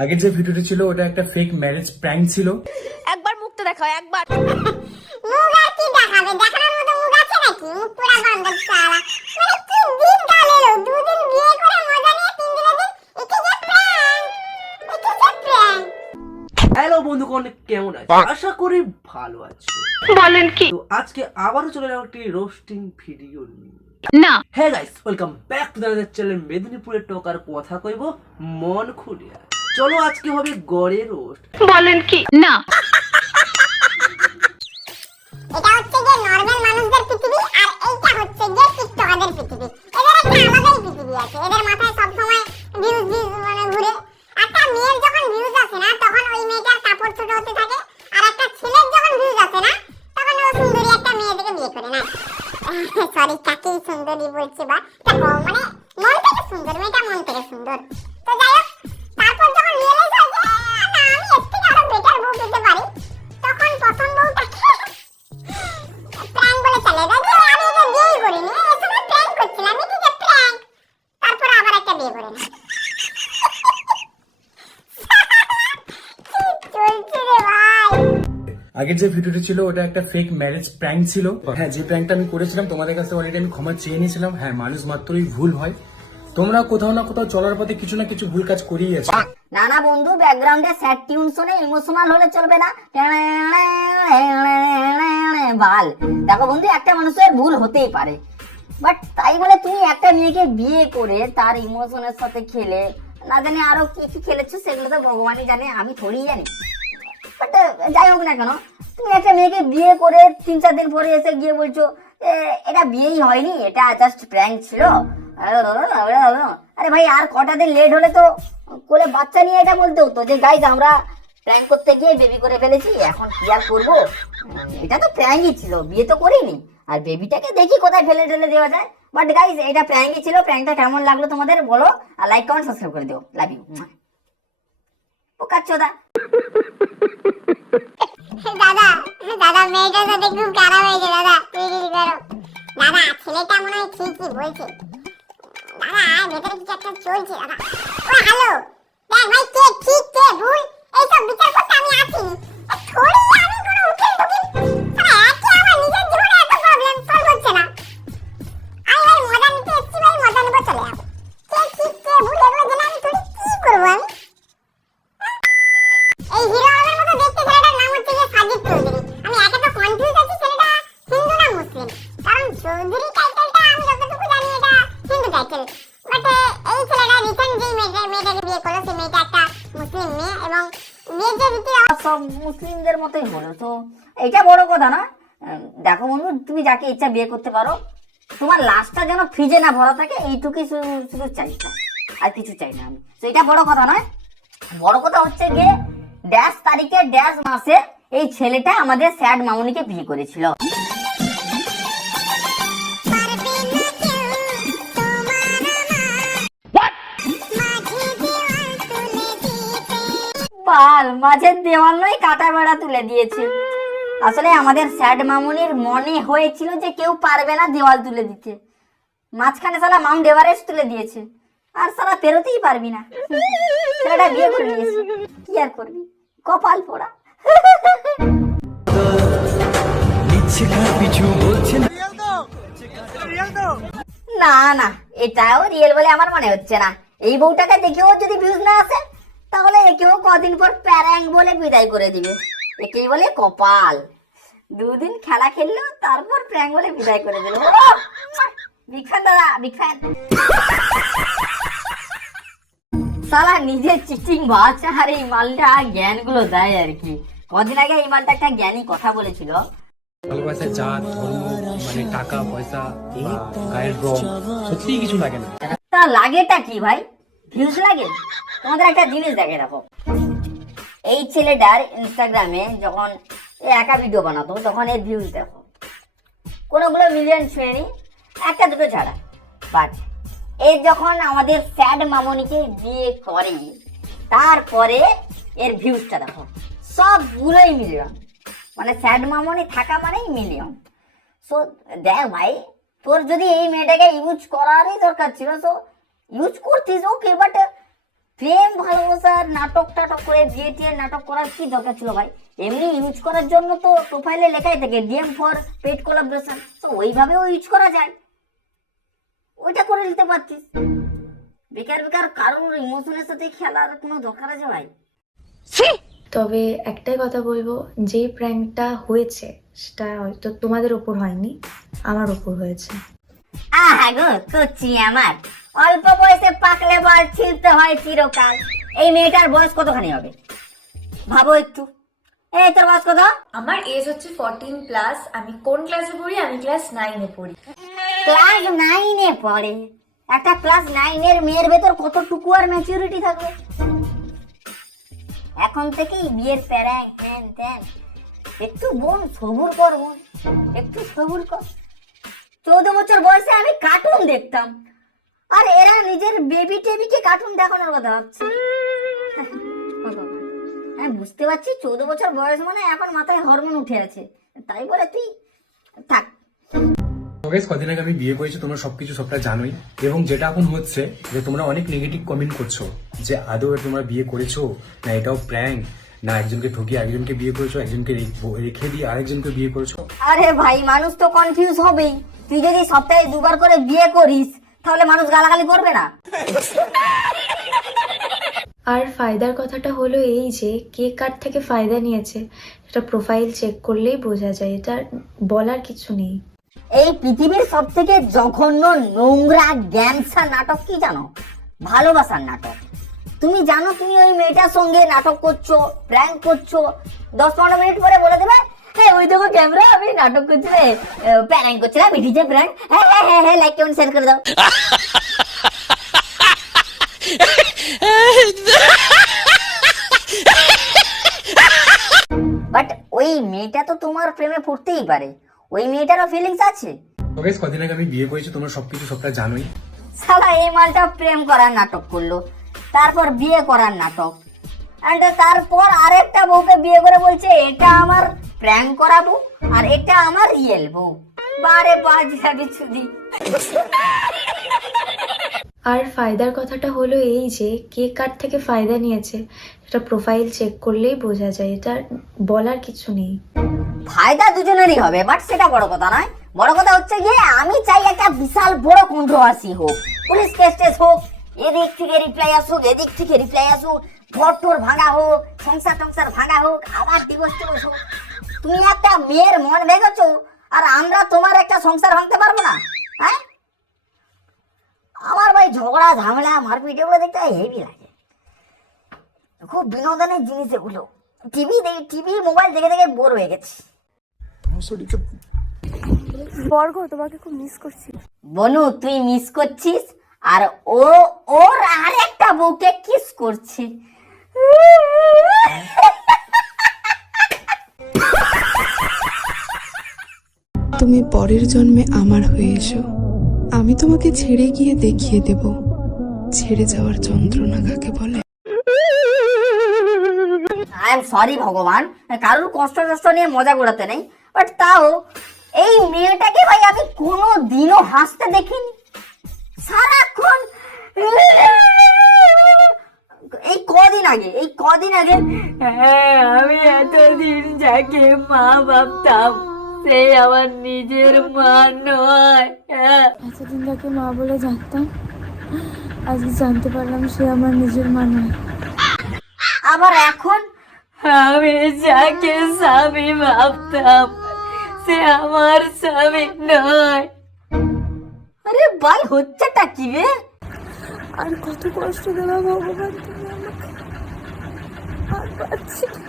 আগের যে ভিডিওটা ছিল ওটা একটা ফেক ম্যারেজ প্র্যাঙ্ক ছিল। একবার মুখটা দেখাও একবার। মুখ আর কি দেখাবে? দেখানোর মতো মুখ আছে নাকি? মুখ পুরা বন্ধ সালা। মানে কি দিন গালেলো, দুদিন বিয়ে করে মজা নিয়ে তিন দিনের দিন একে যে প্র্যাঙ্ক, একে যে প্র্যাঙ্ক। হ্যালো বন্ধুগণ, কেমন আছো? আশা করি ভালো আছো। বলেন কি? তো আজকে আবারও চলে এলাম একটি রোস্টিং ভিডিও নিয়ে। না হ্যাঁ guys, welcome back to the channel মেদিনীপুরের টকার কথা কইব মন খুলিয়া। চলো আজকে হবে গড়ে রোস্ট। বলেন কি? না এটা হচ্ছে যে নরমাল মানুষদের পৃথিবী আর এইটা হচ্ছে যে টিকটকারদের পৃথিবী। এদের একটা আলাদাই পৃথিবী আছে। এদের মাথায় সব সময় ভিউজ মানে ঘুরে। একটা মেয়ের যখন ভিউজ আসে না তখন ওই মেয়েটার কাপড় ছোট হতে থাকে, আর একটা ছেলের যখন ভিউজ আসে না তখন ও সুন্দরী একটা মেয়ে থেকে বিয়ে করে না। সরি, কাকেই সুন্দরী বলছি বা মানে মন থেকে সুন্দর, মেয়েটা মন থেকে সুন্দর। তো যাই হোক, তারপর যখন রিয়েলাইজ হয় যে না, আমি এর থেকে আরো বেটার বউ পেতে পারি, তখন প্রথম বউটাকে প্র্যাঙ্ক বলে চলে যায় যে আমি এটা বিয়ে করিনি, এর সময় প্র্যাঙ্ক করছিলাম, এটা যে প্র্যাঙ্ক। তারপর আবার একটা বিয়ে করে না। চলছে রে ভাই। আগের যে ভিডিওটা ছিল ওটা একটা ফেক ম্যারেজ প্র্যাঙ্ক ছিল। হ্যাঁ, যে প্র্যাঙ্কটা আমি করেছিলাম তোমাদের কাছে অলরেডি আমি ক্ষমা চেয়ে নিয়েছিলাম। হ্যাঁ, মানুষ মাত্রই ভুল হয়। তোমরা কোথাও না কোথাও চলার পথে কিছু না কিছু ভুল কাজ করিয়ে আছো। না না বন্ধু, ব্যাকগ্রাউন্ডে স্যাড টিউন শুনে ইমোশনাল হলে চলবে না। বাল, দেখো বন্ধু, একটা মানুষের ভুল হতেই পারে, বাট তাই বলে তুমি একটা মেয়েকে বিয়ে করে তার ইমোশনের সাথে খেলে না জানি আরো কি কি খেলেছো সেগুলো তো ভগবানই জানে, আমি থোড়ি জানি। বাট যাই হোক না কেন, তুমি একটা মেয়েকে বিয়ে করে 3-4 দিন পরে এসে গিয়ে বলছো এটা বিয়েই হয়নি, এটা জাস্ট প্র্যাঙ্ক ছিল। আরে ভাই, আর কটা দিন লেট হলে তো কোলে বাচ্চা নিয়ে এটা বলতে হতো যে গাইজ আমরা প্র্যাঙ্ক করতে গিয়ে বেবি করে ফেলেছি, এখন কি আর করবো, এটা তো প্র্যাঙ্কই ছিল, বিয়ে তো করিনি, আর বেবিটাকে দেখি কোথায় ফেলে ঠেলে দেওয়া যায়। বাট গাইজ, এটা প্র্যাঙ্কই ছিল। প্র্যাঙ্কটা কেমন লাগলো তোমাদের বলো, আর লাইক কমেন্ট সাবস্ক্রাইব করে দিও। Love you. পোকাচ্চোদা। দাদা দাদা, মেয়েটার সাথে খুব খারাপ হয়েছে দাদা, তুই কি করো দাদা? ছেলেটা মনে হয় ঠিকই বলছে দাদা, ভেতরে কিছু একটা চলছে দাদা। ও হ্যালো, দেখ ভাই, কে ঠিক কে ভুল এইসব বিচার করতে আমি আসিনি। থোড়ি আমি কোনো উকিল টুকিল একই, আমার নিজের জীবনে এত প্রবলেম সলভ হচ্ছে না। আমি ভাই মজা নিতে এসেছি, ভাই মজা নেবো, চলে যাবো। কে ঠিক কে ভুল এগুলো জেনে আমি থোড়ি কি করবো আমি? এই হিরো আলমের মতো দেখতে ছেলেটার নাম হচ্ছে যে সাজিদ চৌধুরী। আমি একে তো কনফিউজ আছি ছেলেটা হিন্দু না মুসলিম, কারণ চৌধুরী টাইটেলটা আমি যতটুকু জানি এটা হিন্দু টাইটেল। বাট এই ছেলেটা রিসেন্ট যে মেয়েটাকে বিয়ে করলো, সেই মেয়েটা একটা মুসলিম মেয়ে, এবং বিয়ের যে রীতি সব মুসলিমদের মতোই হলো, তো এটা বড় কথা না। দেখো বন্ধু, তুমি যাকে ইচ্ছা বিয়ে করতে পারো, তোমার লাশটা যেন ফ্রিজে না ভরা থাকে, এইটুকুই শুধু চাই, আর কিছু চাই না আমি। তো এটা বড় কথা নয়, বড় কথা হচ্ছে যে ড্যাশ তারিখে ড্যাশ মাসে এই ছেলেটা আমাদের স্যাড মামুনিকে বিয়ে করেছিল। পাল মাঝের দেওয়াল নয়, কাটা বেড়া তুলে দিয়েছে। আসলে আমাদের স্যাড মামুনির মনে হয়েছিল যে কেউ পারবে না দেওয়াল তুলে দিতে, মাঝখানে সালা মাউন্ট এভারেস্ট তুলে দিয়েছে, আর সালা পেরোতেই পারবি না। ছেলেটা বিয়ে করে নিয়েছে, কি আর করবি, কপাল পোড়া। না না, এটাও রিয়েল বলে আমার মনে হচ্ছে না। এই বউটাকে দেখেও যদি ভিউজ না আসে, তাহলে একেও কদিন পর প্যারাং বলে বিদায় করে দিবে। একেই বলে কপাল। 2 দিন খেলা খেললো, তারপর প্র্যাঙ্ক বলে বিদায় করে দিল। বিগ ফ্যান দাদা, বিগ ফ্যান। সালা নিজের চিটিং বাচ্চা, আর এই মালটা জ্ঞানগুলো দেয় আর কি। কদিন আগে এই মালটা একটা জ্ঞানী কথা বলেছিল, ভালোবাসা জাত ধর্ম মানে টাকা পয়সা বা গায়ের রং সত্যিই কিছু লাগে না। তা লাগেটা কি ভাই? ভিউজ লাগে। তোমাদের একটা জিনিস দেখে রাখো, এই ছেলেটার ইনস্টাগ্রামে যখন একা ভিডিও বানাতো তখন এর ভিউজ দেখো, কোনোগুলো মিলিয়ন ছুঁয়েনি, একটা দুটো ছাড়া। বাট এর যখন আমাদের স্যাড মামনিকে বিয়ে করে, তারপরে এর ভিউজটা দেখো, সবগুলোই মিলিয়ন। মানে স্যাড মামনি থাকা মানেই মিলিয়ন। সো দেখ ভাই, তোর যদি এই মেয়েটাকে ইউজ করারই দরকার ছিল, তো ইউজ করতিস, ওকে, বাট প্রেম ভালোবাসার নাটক টাটক করে বিয়ে টিয়ে নাটক করার কি দরকার ছিল ভাই? এমনি ইউজ করার জন্য তো প্রোফাইলে লেখাই থাকে ডিএম ফর পেড কোলাবোরেশন, তো ওইভাবেও ইউজ করা যায়, ওইটা করে নিতে পারতিস। বেকার বেকার কারোর ইমোশনের সাথে খেলার কোনো দরকার আছে ভাই? তবে একটাই কথা বলবো, যে প্র্যাঙ্কটা হয়েছে সেটা হয়তো তোমাদের ওপর হয়নি, আমার ওপর হয়েছে। আহা গো কচি আমার, অল্প বয়সে পাকলে বল ছিলতে হয় চিরকাল। এই মেয়েটার বয়স কতখানি হবে ভাবো একটু। এই তোর বয়স কত? আমার এজ হচ্ছে 14+। আমি কোন ক্লাসে পড়ি? আমি ক্লাস 9-এ পড়ি। ক্লাস 9-এ পড়ে? একটা ক্লাস 9-এর মেয়ের ভেতর কতটুকু আর ম্যাচুরিটি থাকবে? এখন থেকেই বিয়ের প্যারাং হ্যান ত্যান। একটু বোন সবুর কর, বোন একটু সবুর কর। 14 বছর বয়সে আমি কার্টুন দেখতাম, আর এরা নিজের বেবি টেবিকে কার্টুন দেখানোর কথা ভাবছে। হ্যাঁ বুঝতে পারছি, 14 বছর বয়স মানে এখন মাথায় হরমোন উঠে আছে, তাই বলে তুই থাক। গাইস, কদিন আগে আমি বিয়ে করেছি, তোমরা সবকিছু সবটা জানোই। এবং যেটা এখন হচ্ছে যে তোমরা অনেক নেগেটিভ কমেন্ট করছো যে আদৌ তোমরা বিয়ে করেছো না এটাও প্র্যাঙ্ক, না একজনকে ঠকিয়ে একজনকে বিয়ে করেছো, একজনকে রেখে দিয়ে আরেকজনকে বিয়ে করেছো। আরে ভাই, মানুষ তো কনফিউজ হবেই। তুই যদি সপ্তাহে 2বার করে বিয়ে করিস তাহলে মানুষ গালাগালি করবে না? আর ফায়দার কথাটা হলো এই যে কে কার থেকে ফায়দা নিয়েছে সেটা প্রোফাইল চেক করলেই বোঝা যায়, এটা বলার কিছু নেই। এই পৃথিবীর সব থেকে জঘন্য নোংরা গ্যাংসা নাটক কি জানো? ভালোবাসার নাটক। তুমি জানো তুমি ওই মেয়েটার সঙ্গে নাটক করছো, প্র্যাঙ্ক করছো, 10-15 মিনিট পরে বলে দেবে ওই দেখো ক্যামেরা, আমি নাটক করছি, প্র্যাঙ্ক করছিলাম, মিঠিছে প্র্যাঙ্ক, হ্যাঁ হ্যাঁ হ্যাঁ হ্যাঁ লাইক কমেন্ট শেয়ার করে দাও। বাট ওই মেয়েটা তো তোমার প্রেমে পড়তেই পারে, ওই মেয়েটারও ফিলিংস আছে। গাইস, কদিন আগে আমি বিয়ে করেছি, তোমরা সবকিছু সবটা জানোই। শালা এই মালটা প্রেম করার নাটক করলো, তারপর বিয়ে করার নাটক, এন্ড তারপর আরেকটা বউকে বিয়ে করে বলছে এটা আমার প্র্যাঙ্ক করা বউ আর এটা আমার রিয়েল বউ। বারে বাজ যাবি ছুদি। আর ফায়দার কথাটা হলো এই যে কে কার থেকে ফায়দা নিয়েছে সেটা প্রোফাইল চেক করলেই বোঝা যায়, এটা বলার কিছু নেই। ফায়দা দুজনেরই হবে, বাট সেটা বড় কথা নয়। বড় কথা হচ্ছে গিয়ে আমি চাই একটা বিশাল বড় কন্ট্রোভার্সি হোক, পুলিশ কেস হোক, এদিক থেকে রিপ্লাই আসুক, এদিক থেকে রিপ্লাই আসুক, ঘর টোর ভাঙা হোক, সংসার টংসার ভাঙা হোক, আবার ডিভোর্স টিভোর্স হোক। তুমি একটা মেয়ের মন ভেঙেছো আর আমরা তোমার একটা সংসার ভাঙতে পারবো না? হ্যাঁ, আমার ভাই ঝগড়া ঝামেলা মারপিট এগুলো দেখতে হেভি লাগে, খুব বিনোদনের জিনিস এগুলো। টিভি মোবাইল দেখে দেখে বোর হয়ে গেছি। বর্গ তোমাকে খুব মিস করছি। বনু তুই মিস করছিস আর ওর আরেকটা বউকে কিস করছে। তুমি পরের জন্মে আমার হয়ে এসো, আমি তোমাকে ছেড়ে গিয়ে দেখিয়ে দেব ছেড়ে যাওয়ার যন্ত্রণা কাকে বলে। আই এম সরি ভগবান, কারোর কষ্ট নিয়ে মজা করাতে নেই, বাট তাও এই মেয়েটাকে ভাই আমি কোনো দিনও হাসতে দেখিনি। সারাক্ষণ এই কদিন আগে হ্যাঁ আমি এতদিন যাকে মা ভাবতাম সে আমার নিজের মা নয়। এতদিন যাকে মা বলে জানতাম আজকে জানতে পারলাম সে আমার নিজের মা নয়। আবার এখন আমি যাকে স্বামী ভাবতাম সে আমার স্বামী নয়। আরে ভাই হচ্ছেটা কি রে? আর কত কষ্ট দেওয়া ভগবান তুমি আমাকে, আর পাচ্ছি না।